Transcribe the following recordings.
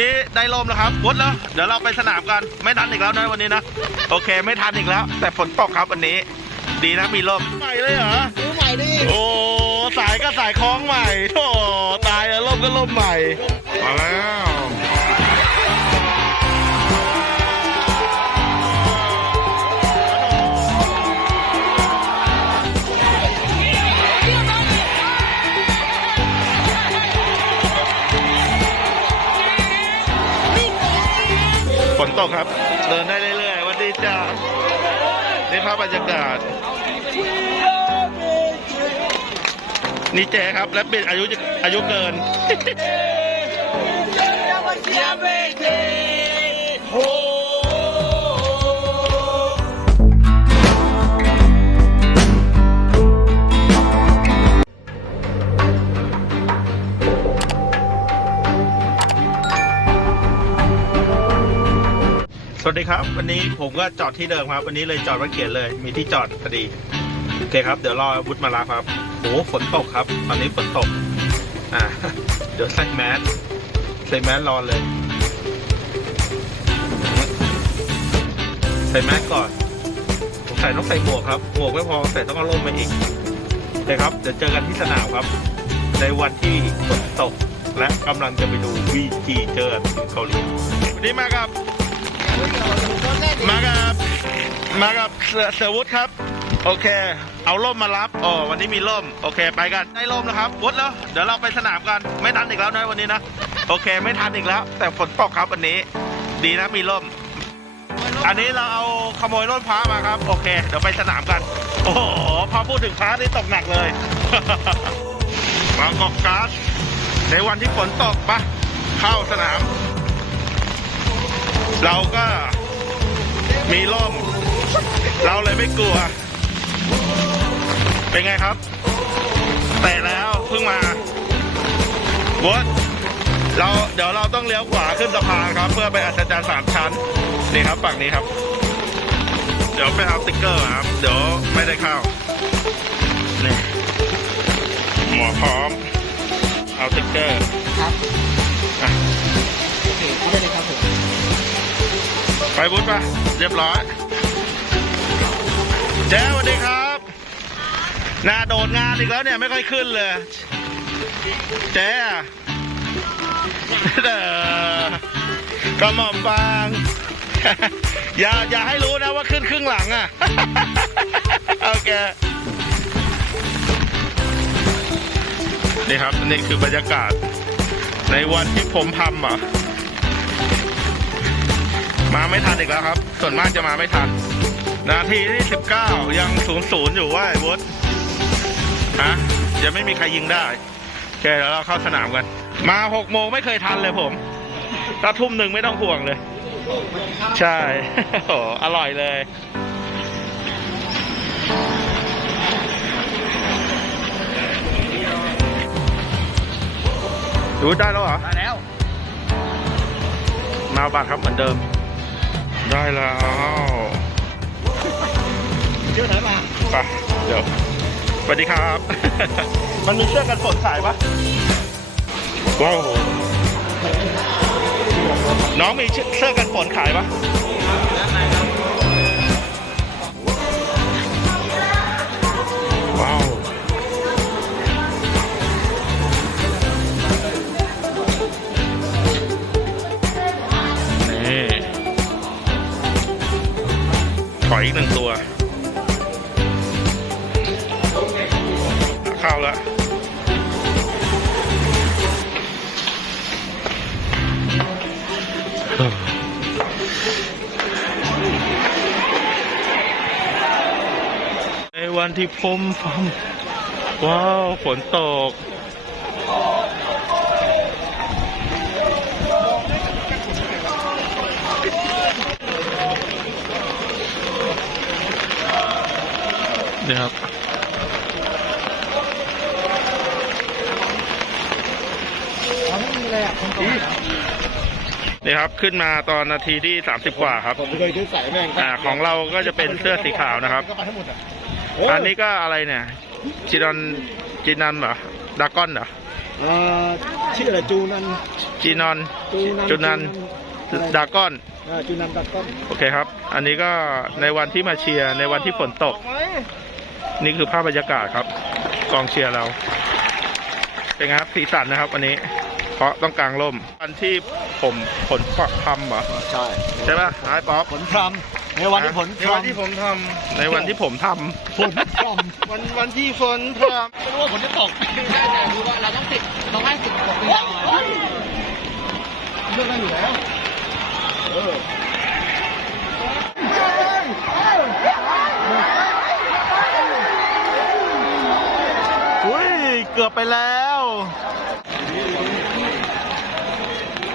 นี่ได้ลมแล้วครับวุดแล้วเดี๋ยวเราไปสนามกัน ไม่ทันอีกแล้วนะวันนี้นะ โอเค ไม่ทันอีกแล้ว แต่ฝนตกครับวันนี้ ดีนะมีลมใหม่เลยเหรอซื้อใหม่ดิโอ้สายก็สายคล้องใหม่โธ่ตายแล้วล่มก็ล่มใหม่มาแล้ว ฝนตกครับ เดินได้เรื่อยๆวันดีจ้านี่ภาพบรรยากาศ นี่เจครับและเป็นอายุอายุเกินส วัสดีครับ วันนี้ผมก็จอดที่เดิมครับ วันนี้เลยจอดวัดเขียนเลย มีที่จอดพอดี โอเคครับ เดี๋ยวรอวุฒมารับครับโอ้ฝนตกครับ ตอนนี้ฝนตก อ่า เดี๋ยวใส่แมสใส่แมสรอเลย ใส่แมสก่อนผมใส่ต้องใส่หมวกครับ หมวกไม่พอใส่ต้องเอาร่มมาอีกโอเคครับ เดี๋ยวเจอกันที่สนามครับ ในวันที่ฝนตกและกำลังจะไปดูวีจีเจอเกาหลีวันนี้มากับ มากับมากับเสือเสือวุฒครับ โอเค เอาร่มมารับอ๋อวันนี้มีร่ม โอเค ไปกันได้ร่มแล้วครับวุฒแล้ว เดี๋ยวเราไปสนามกันไม่ทันอีกแล้วนะวันนี้นะโอเค ไม่ทันอีกแล้ว แต่ฝนตกครับวันนี้ ดีนะมีร่ม อันนี้เราเอาขโมยรถพระมาครับ โอเค เดี๋ยวไปสนามกัน โอ้โหพอพูดถึงพระนี่ตกหนักเลยบางกอกก๊าซในวันที่ฝนตกปะเข้าสนาม เราก็มีร่ม เราเลยไม่กลัว เป็นไงครับ แต่แล้วเพิ่งมาบดเราเดี๋ยวเราต้องเลี้ยวขวาขึ้นสะพานครับ เพื่อไปอัศจรรย์สามชั้นนี่ครับฝั่งนี้ครับ เดี๋ยวไปเอาสติ๊กเกอร์มาครับ เดี๋ยวไม่ได้เข้านี่หมอพร้อม เอาสติ๊กเกอร์ครับอะโอเคที่ได้เลยครับผม ไปบุญปะเรียบร้อยเจ๊สวัสดีครับหน้าโดดงานอีกแล้วเนี่ยไม่ค่อยขึ้นเลยเจ๊เด้อกระหม่อมบาง อย่าอย่าให้รู้นะว่าขึ้นครึ่งหลังอะโอเคนี่ครับนี่คือบรรยากาศในวันที่ผมพำอะ มาไม่ทันอีกแล้วครับ ส่วนมากจะมาไม่ทัน นาทีที่สิบเก้ายังศูนย์ศูนย์อยู่ว่าไอ้บดฮะยังไม่มีใครยิงได้โอเคเดี๋ยวเราเข้าสนามกัน มาหกโมงไม่เคยทันเลยผมถ้าทุ่มหนึ่งไม่ต้องห่วงเลย ใช่โอ้โหอร่อยเลยดูได้แล้วเหรอมาแล้ว มาบัตรครับเหมือนเดิม ได้แล้วเดี๋ยวไหนมาไปเดี๋ยวสวัสดีครับ มันมีเสื้อกันฝนขายปะว้าวน้องมีเสื้อกันฝนขายปะว้าว ขออีกหนึ่งตัว เข้าแล้วในวันที่ผมฟังว้าว ฝนตก นี่ครับเขาไม่มีอะไรอะคนโตนี่ครับขึ้นมาตอนนาทีที่30กว่าครับผมเคยซื้อใส่แม่งอ่าของเราก็จะเป็นเสื้อสีขาวนะครับก็ไปทั้งหมดอะอันนี้ก็อะไรเนี่ยจินอนจินันเหรอดากอนเหรอเเอ่อชื่ออะไรจูนันจีนอนจูนันจูนันจูนันดากอนเออจูนันดักก้อนโอเคครับ อันนี้ก็ในวันที่มาเชียร์ในวันที่ฝนตก นี่คือภาพบรรยากาศครับ กองเชียร์เรา เป็นไงครับสีสันนะครับวันนี้ เพราะต้องกางร่มวันที่ผมผลพรำเหรอใช่ใช่ป่ะไอ้ป๊อปผลพรำในวันที่ผลในพรวันที่ผมทำในวันที่ผมทำผลพรำำวันวันที่ฝนพรไม่รู้ว่าฝนจะตกได้แต่รู้ว่าเราต้องติดต้องให้ติดตกเป็นยาวเลือกได้อยู่แล้วเออำอุ้ยเกื อบไปแล้ว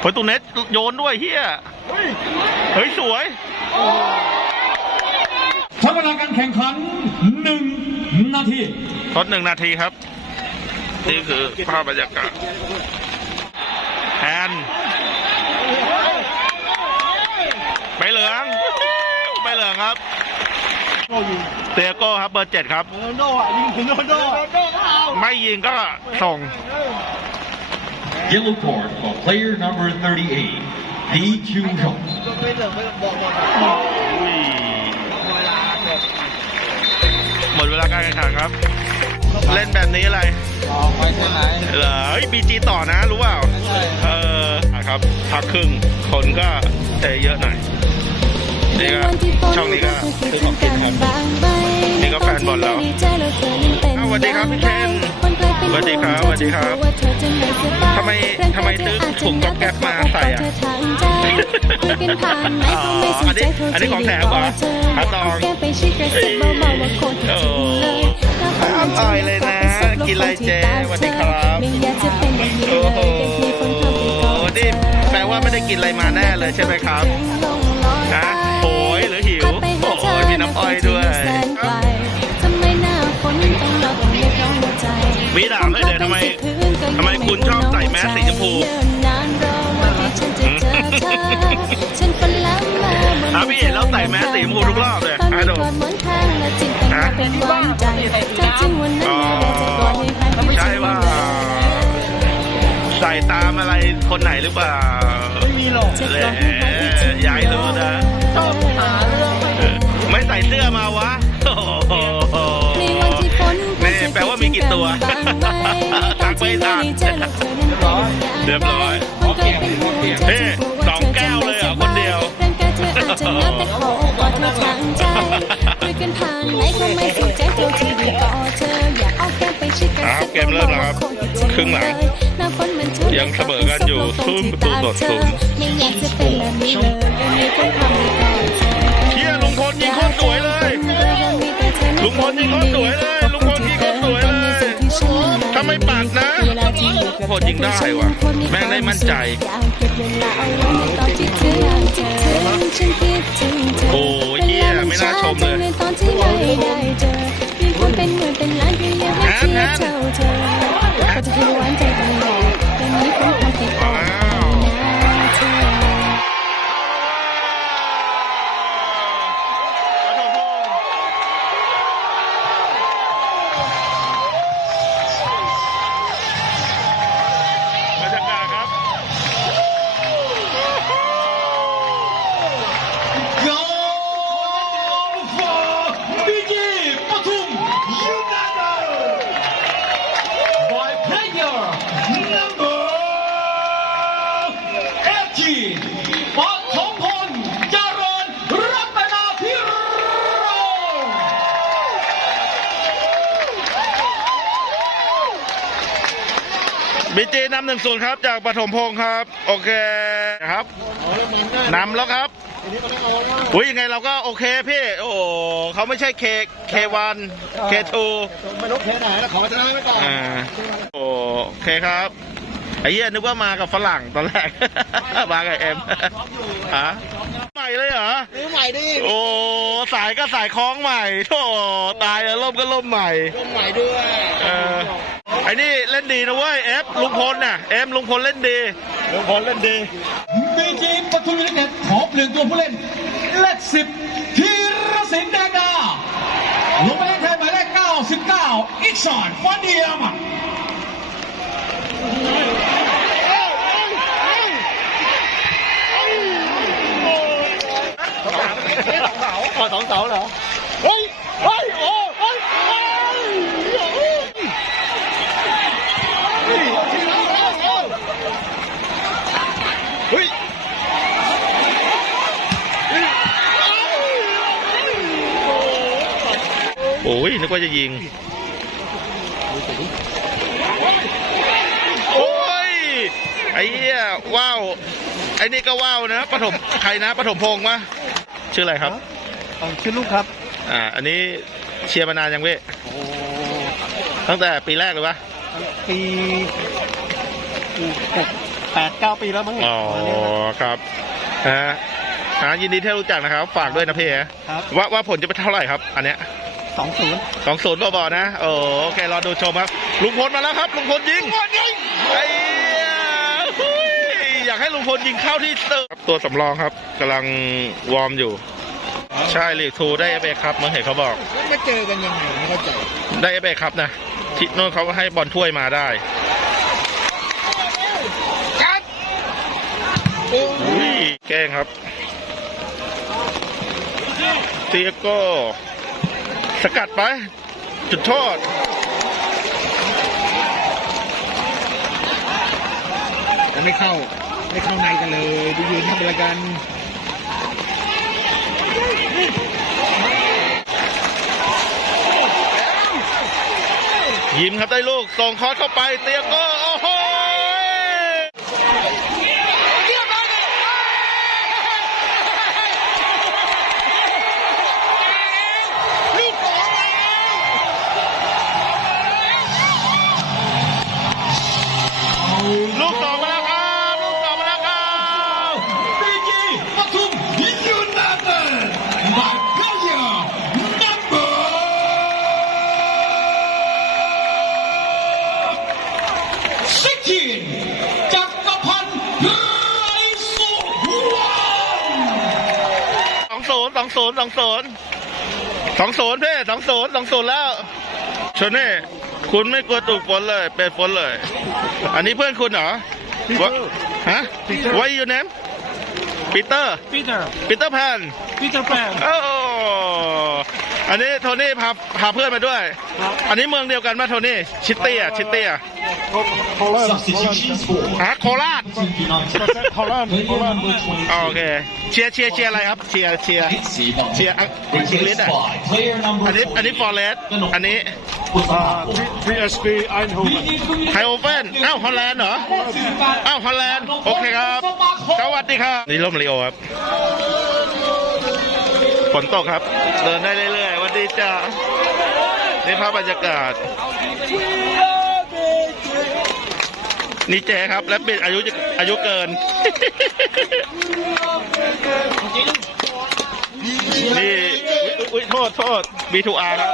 โอ้ยตูเน็ตโยนด้วยเฮียเฮ้ย สวยใช้เวลาการแข่งขันหนึ่งนาทีทดหนึ่งนาทีครับ นี่คือภาพบรรยากาศแอนไปเหลืองไป เหลืองครับโน่ยิงเตียโก้ครับเบอร์เจ็ดครับโรนัลโดอะยิงถึงโรนัลโดโรนัลโดก็เอาไม่ยิงก็ส่ง Yellow card for player number 38 Lee Chu Jong ก็ไม่เหลือไม่บอกหมดอุ้ยเวลาแบบหมดเวลาการแข่งขันครับ เล่นแบบนี้อะไรออกไปที่ไหนเหรอเฮ้ยบีจีต่อนะรู้เปล่าใช่เอออะครับพักครึ่งคนก็เตะเยอะหน่อย นี่ก็ช่องนี้ก็เป็นของกินครับนี่ก็แฟนบอลเราสวัสดีครับพี่เคนสวัสดีครับสวัสดีครับทำไมทำไมซื้อถุงก๊อบแก๊บมาใส่อะอ๋ออันนี้อันนี้ของแถมเหรอฮัตองอร่อยเลยนะ กินไรเจสวัสดีครับโอ้โหนี่แปลว่าไม่ได้กินอะไรมาแน่เลยใช่ไหมครับนะ คุณชอบใส่แมสสีชมพูอะพี่เห็นแล้วใส่แมสสีชมพูทุกรอบเลยอะดูฮะอ๋อใช่ว่า ใส่ตามอะไรคนไหนหรือเปล่า ไม่มีหรอกแหละยายรู้นะชอบหาเรื่องเออไม่ใส่เสื้อมาวะโอ้ ตักไม่ทันเรียบร้อยเฮ้สองแก้วเลยเหรอคนเดียวครับเกมเริ่มแล้วครับครึ่งหลังยังเสมอกันอยู่ศูนย์ประตูต่อศูนย์เฮียลุงพลยิงโคตรสวยเลย ลุงพลยิงโคตรสวยเลยลุงพลยิงโคตรสวยเลยถ้าไม่ปัดนะ โคตรยิงได้ว่ะ แม่งได้มั่นใจ โอ้ยเฮียไม่น่าชมเลยตอนที่ไม่ บีจีนำหนึ่งศูนย์ครับ จากปฐมพงศ์ครับ โอเคครับนำแล้วครับอันนี้ก็ไม่เอาว่าอุ้ยยังไงเราก็โอเคพี่ โอ้โหเขาไม่ใช่เคเควันเคทูไม่รู้แค่ไหนแล้วขอชนะไว้ก่อนอ่าโอเคครับไอ้เหี้ยนึกว่ามากับฝรั่งตอนแรก มากับเอ็มฮะใหม่เลยเหรอซื้อใหม่ดิ โอ้สายก็สายคล้องใหม่โธ่ตายแล้วล่มก็ล่มใหม่ร่มใหม่ด้วยเออไอ้นี่เล่นดีนะเว้ยเอฟลุงพลน่ะเอ็มลุงพลเล่นดีลุงพลเล่นดีบีจีปทุมยูไนเต็ดขอเปลี่ยนตัวผู้เล่นเลขสิบธีรศิลป์แดงดาลงไปเล่นแทนหมายเลข99อิกซอนฟอนเดียมขอสองเสาเหรอ เฮ้ย เฮ้ย โอ้เฮ้ยเฮ้ย โอ้ย นึกว่าจะยิง โอ้ย ไอ้เหี้ยว้าว ไอ้นี่ก็ว้าวนะปฐมใครนะปฐมพงษ์มะชื่ออะไรครับชื่อลูกครับ อ่า อันนี้เชียร์มานานยังเว้ยโอ้ตั้งแต่ปีแรกเลยปะปีหกแปดเก้าปีแล้วมั้งเนี่ยอ๋อประมาณเนี้ยนะครับอ่าอ่ายินดีที่รู้จักนะครับ ฝากด้วยนะพี่เอ๋ครับ ว่าว่าผลจะเป็นเท่าไหร่ครับ อันเนี้ย สองศูนย์สองศูนย์บอๆนะโอ้โอเครอดูชมครับ ลุงพลมาแล้วครับ ลุงพลยิงไอ้เหี้ยเฮ้ยอยากให้ลุงพลยิงเข้าที่เตอร์ครับตัวสำรองครับกำลังวอร์มอยู่ ใช่ลีกทูได้เอฟเอครับเมื่อเห็นเขาบอกมาเจอกันยังไงไม่เข้าใจได้เอฟเอครับนะที่โน่นเขาก็ให้บอลถ้วยมาได้อุ้ยแกล้งครับเตียโก้ สกัดไป จุดโทษไม่เข้า ไม่เข้าในกันเลยดูยืนทำอะไรกันยิ้มครับได้ลูกส่งคอร์สเข้าไป เตียโก้ องศูนย์สองศูนย์สองศูนย์สองศูนย์พี่สองศูนย์สองศูนย์แล้วชนเน่คุณไม่กลัวถูกฝนเลย เป็นฝนเลย อันนี้เพื่อนคุณเหรอวะฮะ What is your name ปีเตอร์ปีเต อร์ปีเตอร์แพนปีเตอร์แปนโอ้อันนี้โทนี่พาพาเพื่อนมาด้วย อันนี้เมืองเดียวกันป่ะโทนี่ ชิตตี้อะชิตตี้อะโคราช Substitutions for ฮะโคราช United. โคราช Player number อ๋อโอเค เชียร์เชียร์เชียร์อะไรครับ เชียร์เชียร์ 23. เชียร์อังอังกฤษ Replaced อะ by player number อันนี้อันนี้ฟอร์เรสอันนี้ PSV ไอน์โฮเวนไฮโอเฟนอ้าวฮอลแลนด์เหรอ อ้าวฮอลแลนด์ โอเคครับ สวัสดีครับ นี่ร่มลีโอครับ ฝนตกครับ เดินได้เรื่อยๆสวัสดีจ้านี่ภาพบรรยากาศ นี่เจครับและเป็นอายุอายุเกิน นี่ อุ๊ยอุ๊ยโทษโทษ B2R ครับ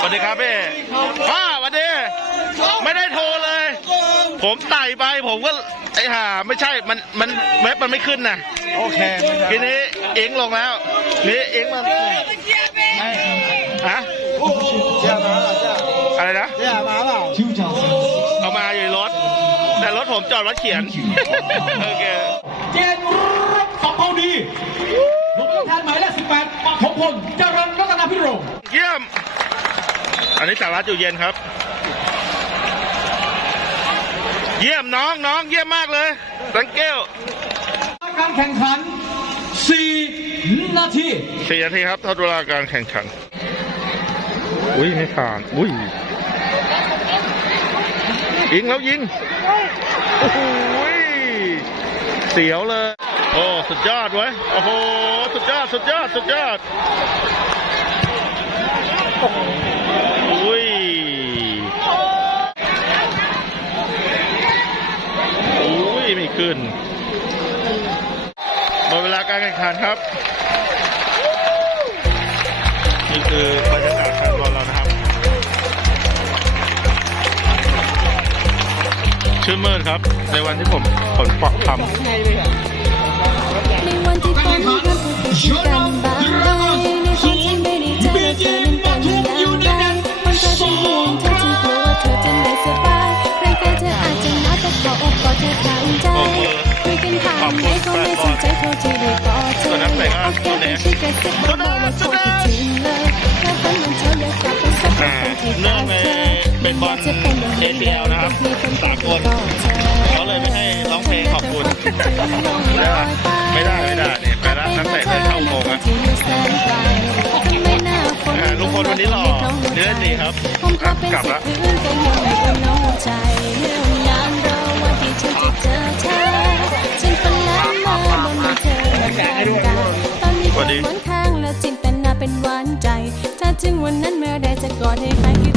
สวัสดีครับพี่ป้าสวัสดีไม่ได้โทรเลย ผมไต่ไปผมก็ไอ้ห่าไม่ใช่มันมันเว็บมันไม่ขึ้นนะโอเคทีนี้เอ็งลงแล้วนี่เอ็งมันฮะเจ้ามาเจ้าอะไรนะเจ้ามาเปล่า Two Johnson. เอามาอยู่ในรถ แต่รถผมจอดวัดเขียนโอเคเจน รักสัมภาวดีลงแทนหมายเลข18ปฐมพลเจริญรัตนพิรมเยี่ยม อันนี้สารัตอยู่เย็นครับ เยี่ยมน้องน้องเยี่ยมมากเลยสังเกลการแข่งขัน 4 นาทีสี่นาทีครับเท่าเวลาการแข่งขัน อุ้ยไม่ผ่านอุ้ยยิงแล้วยิง โอ้โหยเสียวเลย โอ้ สุดยอดไว้โอ้โห สุดยอด สุดยอด สุดยอด อุ้ย อุ้ยม่ขึ้น หมดเวลาการแข่งขันครับ นี่คือบรรยากาศการบอลเรานะครับ ชื่อเมิร์ดครับ ในวันที่ผมผลปอกทำ เธอเป็นบอลจะเป็นอย่างเอนี้เชียนะครับสากล เขาเลยไม่ให้ร้องเพลงขอบคุณไม่ได้ไม่ได้เนี่ยไปแล้วนักเตะเดินเข้าโกงอะอ่าลุงพลวันนี้หล่อเนื้อดีครับอะกลับแล้วสวัสดีข้างและจินตนาเป็นหวานใจ ถ้าถึงวันนั้นเมื่อใดจะกอดให้หายคิด